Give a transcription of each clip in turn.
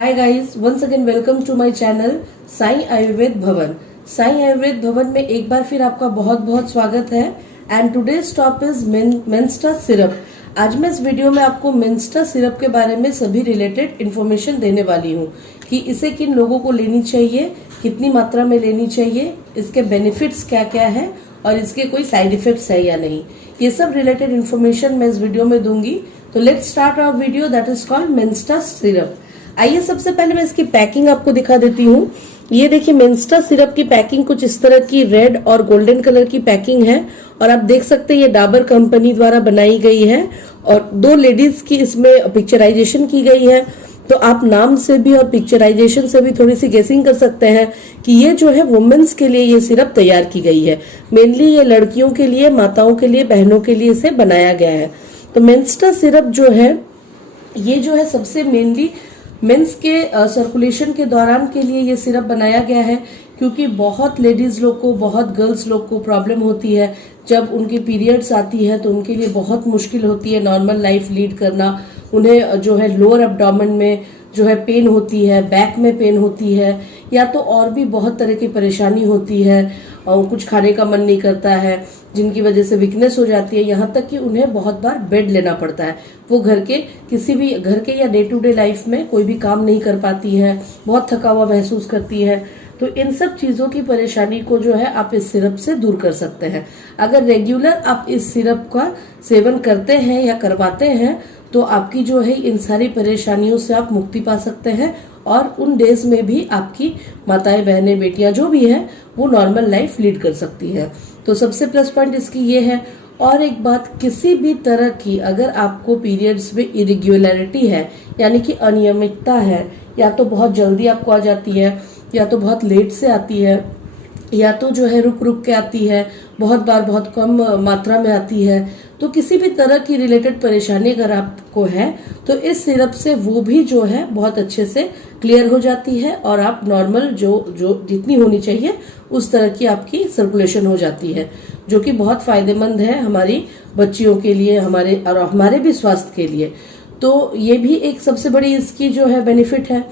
Hi guys, once again welcome to my channel Sai Ayurveda भवन। साई आयुर्वेद भवन में एक बार फिर आपका बहुत बहुत स्वागत है। And today's top is Mensta syrup. आज मैं इस वीडियो में आपको मेंस्टा सिरप के बारे में सभी रिलेटेड इन्फॉर्मेशन देने वाली हूँ कि इसे किन लोगों को लेनी चाहिए, कितनी मात्रा में लेनी चाहिए, इसके बेनिफिट्स क्या क्या है और इसके कोई साइड इफेक्ट्स है या नहीं। ये सब रिलेटेड इन्फॉर्मेशन मैं इस वीडियो में दूंगी। तो let's start our video that is called Mensta syrup. आइए सबसे पहले मैं इसकी पैकिंग आपको दिखा देती हूँ। ये देखिए मेंस्टा सिरप की पैकिंग कुछ इस तरह की रेड और गोल्डन कलर की पैकिंग है और आप देख सकते हैं ये डाबर कंपनी द्वारा बनाई गई है और दो लेडीज की इसमें पिक्चराइजेशन की गई है। तो आप नाम से भी और पिक्चराइजेशन से भी थोड़ी सी गेसिंग कर सकते हैं कि ये जो है वुमेन्स के लिए ये सिरप तैयार की गई है। मेनली ये लड़कियों के लिए, माताओं के लिए, बहनों के लिए इसे बनाया गया है। तो मेंस्टा सिरप जो है ये जो है सबसे मेनली मेंस के सर्कुलेशन के दौरान के लिए ये सिरप बनाया गया है, क्योंकि बहुत लेडीज लोग को, बहुत गर्ल्स लोग को प्रॉब्लम होती है जब उनकी पीरियड्स आती है तो उनके लिए बहुत मुश्किल होती है नॉर्मल लाइफ लीड करना। उन्हें जो है लोअर एब्डोमेन में जो है पेन होती है, बैक में पेन होती है, या तो और भी बहुत तरह की परेशानी होती है और कुछ खाने का मन नहीं करता है, जिनकी वजह से वीकनेस हो जाती है, यहाँ तक कि उन्हें बहुत बार बेड लेना पड़ता है। वो घर के किसी भी घर के या डे टू डे लाइफ में कोई भी काम नहीं कर पाती है, बहुत थका हुआ महसूस करती है। तो इन सब चीजों की परेशानी को जो है आप इस सिरप से दूर कर सकते हैं। अगर रेगुलर आप इस सिरप का सेवन करते हैं या करवाते हैं तो आपकी जो है इन सारी परेशानियों से आप मुक्ति पा सकते हैं और उन डेज में भी आपकी माताएं, बहनें, बेटियां जो भी है वो नॉर्मल लाइफ लीड कर सकती है। तो सबसे प्लस पॉइंट इसकी ये है। और एक बात, किसी भी तरह की अगर आपको पीरियड्स में इरेगुलरिटी है, यानी कि अनियमितता है, या तो बहुत जल्दी आपको आ जाती है या तो बहुत लेट से आती है या तो जो है रुक रुक के आती है, बहुत बार बहुत कम मात्रा में आती है, तो किसी भी तरह की रिलेटेड परेशानी अगर आपको है तो इस सिरप से वो भी जो है बहुत अच्छे से क्लियर हो जाती है और आप नॉर्मल जो जितनी होनी चाहिए उस तरह की आपकी सर्कुलेशन हो जाती है, जो कि बहुत फायदेमंद है हमारी बच्चियों के लिए, हमारे और हमारे भी स्वास्थ्य के लिए। तो ये भी एक सबसे बड़ी इसकी जो है बेनिफिट है।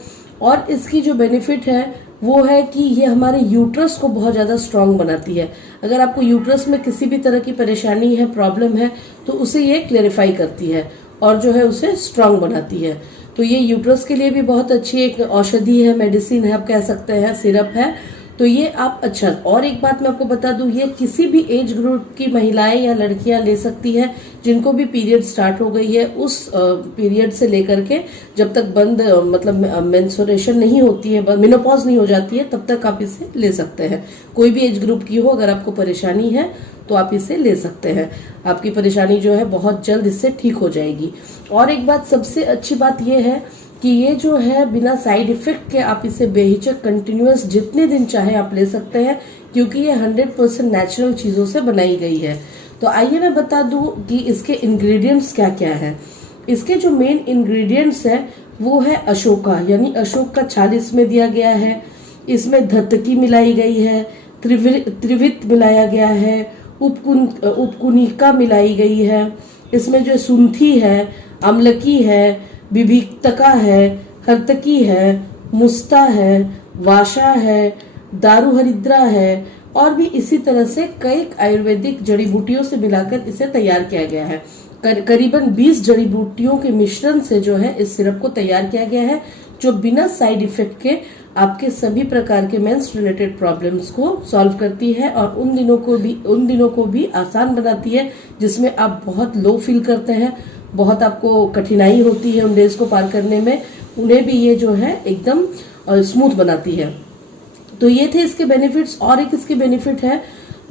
और इसकी जो बेनिफिट है वो है कि ये हमारे यूट्रस को बहुत ज्यादा स्ट्रांग बनाती है। अगर आपको यूट्रस में किसी भी तरह की परेशानी है, प्रॉब्लम है, तो उसे ये क्लेरिफाई करती है और जो है उसे स्ट्रांग बनाती है। तो ये यूट्रस के लिए भी बहुत अच्छी एक औषधि है, मेडिसिन है, आप कह सकते हैं, सिरप है। तो ये आप अच्छा, और एक बात मैं आपको बता दूं, ये किसी भी एज ग्रुप की महिलाएं या लड़कियां ले सकती है जिनको भी पीरियड स्टार्ट हो गई है, उस पीरियड से लेकर के जब तक बंद मतलब मेंस्ट्रुएशन नहीं होती है, मेनोपॉज नहीं हो जाती है, तब तक आप इसे ले सकते हैं। कोई भी एज ग्रुप की हो, अगर आपको परेशानी है तो आप इसे ले सकते हैं। आपकी परेशानी जो है बहुत जल्द इससे ठीक हो जाएगी। और एक बात, सबसे अच्छी बात यह है कि ये जो है बिना साइड इफेक्ट के आप इसे बेहिचक कंटिन्यूअस जितने दिन चाहे आप ले सकते हैं, क्योंकि ये 100% नेचुरल चीजों से बनाई गई है। तो आइए मैं बता दूं कि इसके इंग्रेडिएंट्स क्या क्या है। इसके जो मेन इंग्रेडिएंट्स है वो है अशोका, यानी अशोक का छाल इसमें दिया गया है। इसमें धतकी मिलाई गई है, त्रिवित मिलाया गया है, उपकुनिका मिलाई गई है। इसमें जो सुंठी है, अम्लकी है, बिभिक्तका है, हर्तकी है, मुस्ता है, वाशा है, दारू हरिद्रा है, और भी इसी तरह से कई आयुर्वेदिक जड़ी बूटियों से मिलाकर इसे तैयार किया गया है। करीबन 20 जड़ी बूटियों के मिश्रण से जो है इस सिरप को तैयार किया गया है, जो बिना साइड इफेक्ट के आपके सभी प्रकार के मेंस रिलेटेड प्रॉब्लम्स को सॉल्व करती है और उन दिनों को भी आसान बनाती है जिसमें आप बहुत लो फील करते हैं, बहुत आपको कठिनाई होती है उन डेज को पार करने में, उन्हें भी ये जो है एकदम स्मूथ बनाती है। तो ये थे इसके बेनिफिट्स। और एक इसके बेनिफिट है,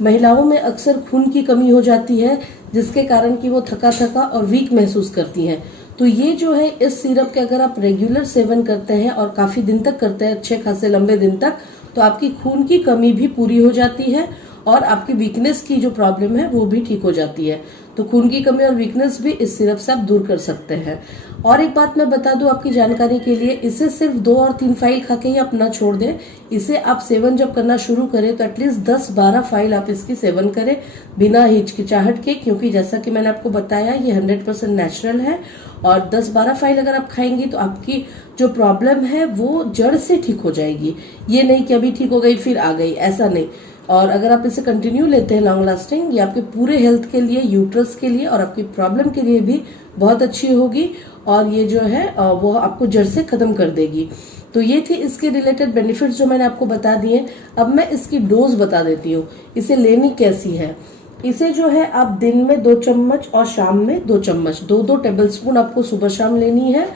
महिलाओं में अक्सर खून की कमी हो जाती है जिसके कारण कि वो थका थका और वीक महसूस करती हैं। तो ये जो है इस सिरप के अगर आप रेगुलर सेवन करते हैं और काफी दिन तक करते हैं, अच्छे खासे लंबे दिन तक, तो आपकी खून की कमी भी पूरी हो जाती है और आपकी वीकनेस की जो प्रॉब्लम है वो भी ठीक हो जाती है। तो खून की कमी और वीकनेस भी इस सिरप से आप दूर कर सकते हैं। और एक बात मैं बता दूं आपकी जानकारी के लिए, इसे सिर्फ 2 और 3 फाइल खा के ही अपना छोड़ दें। इसे आप सेवन जब करना शुरू करें तो एटलीस्ट 10-12 फाइल आप इसकी सेवन करें बिना हिचकिचाहट के, क्योंकि जैसा कि मैंने आपको बताया ये 100% नेचुरल है। और 10-12 फाइल अगर आप खाएंगी तो आपकी जो प्रॉब्लम है वो जड़ से ठीक हो जाएगी। ये नहीं कि अभी ठीक हो गई फिर आ गई, ऐसा नहीं। और अगर आप इसे कंटिन्यू लेते हैं लॉन्ग लास्टिंग, ये आपके पूरे हेल्थ के लिए, यूट्रस के लिए और आपकी प्रॉब्लम के लिए भी बहुत अच्छी होगी। और ये जो है वो आपको जड़ से खत्म कर देगी। तो ये थी इसके रिलेटेड बेनिफिट्स जो मैंने आपको बता दिए। अब मैं इसकी डोज बता देती हूँ, इसे लेनी कैसी है। इसे जो है आप दिन में 2 चम्मच और शाम में 2 चम्मच, 2-2 टेबल स्पून आपको सुबह शाम लेनी है।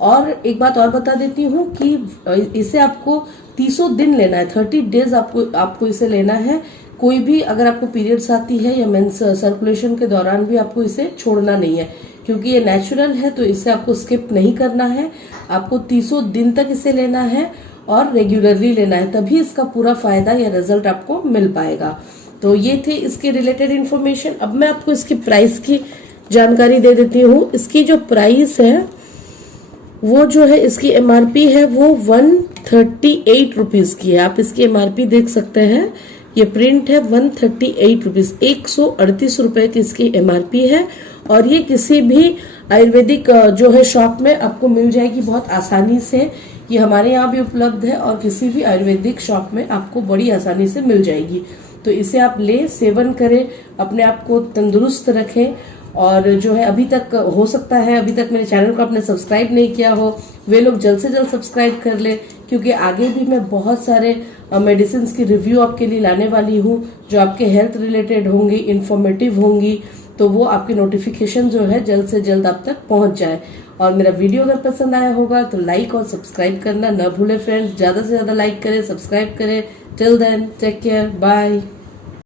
और एक बात और बता देती हूँ कि इसे आपको 30 दिन लेना है, 30 डेज आपको इसे लेना है। कोई भी अगर आपको पीरियड्स आती है या मेंस सर्कुलेशन के दौरान भी आपको इसे छोड़ना नहीं है, क्योंकि ये नेचुरल है। तो इसे आपको स्किप नहीं करना है, आपको 30 दिन तक इसे लेना है और रेगुलरली लेना है, तभी इसका पूरा फायदा या रिजल्ट आपको मिल पाएगा। तो ये थे इसके रिलेटेड इन्फॉर्मेशन। अब मैं आपको इसकी प्राइस की जानकारी दे देती हूँ। इसकी जो प्राइस है वो जो है, इसकी एमआरपी है वो 138 रुपीज की है। आप इसकी एमआरपी देख सकते हैं, ये प्रिंट है 138 रुपीज, 138 रुपए की इसकी एमआरपी है। और ये किसी भी आयुर्वेदिक जो है शॉप में आपको मिल जाएगी बहुत आसानी से। ये हमारे यहाँ भी उपलब्ध है और किसी भी आयुर्वेदिक शॉप में आपको बड़ी आसानी से मिल जाएगी। तो इसे आप ले, सेवन करें, अपने आप को तंदुरुस्त रखें। और जो है अभी तक हो सकता है अभी तक मेरे चैनल को आपने सब्सक्राइब नहीं किया हो, वे लोग जल्द से जल्द सब्सक्राइब कर ले, क्योंकि आगे भी मैं बहुत सारे मेडिसिन की रिव्यू आपके लिए लाने वाली हूँ जो आपके हेल्थ रिलेटेड होंगी, इंफॉर्मेटिव होंगी। तो वो आपकी नोटिफिकेशन जो है जल्द से जल्द आप तक पहुंच जाए। और मेरा वीडियो अगर पसंद आया होगा तो लाइक और सब्सक्राइब करना न भूले फ्रेंड्स। ज्यादा से ज्यादा लाइक करें, सब्सक्राइब करें। Till then take care, bye.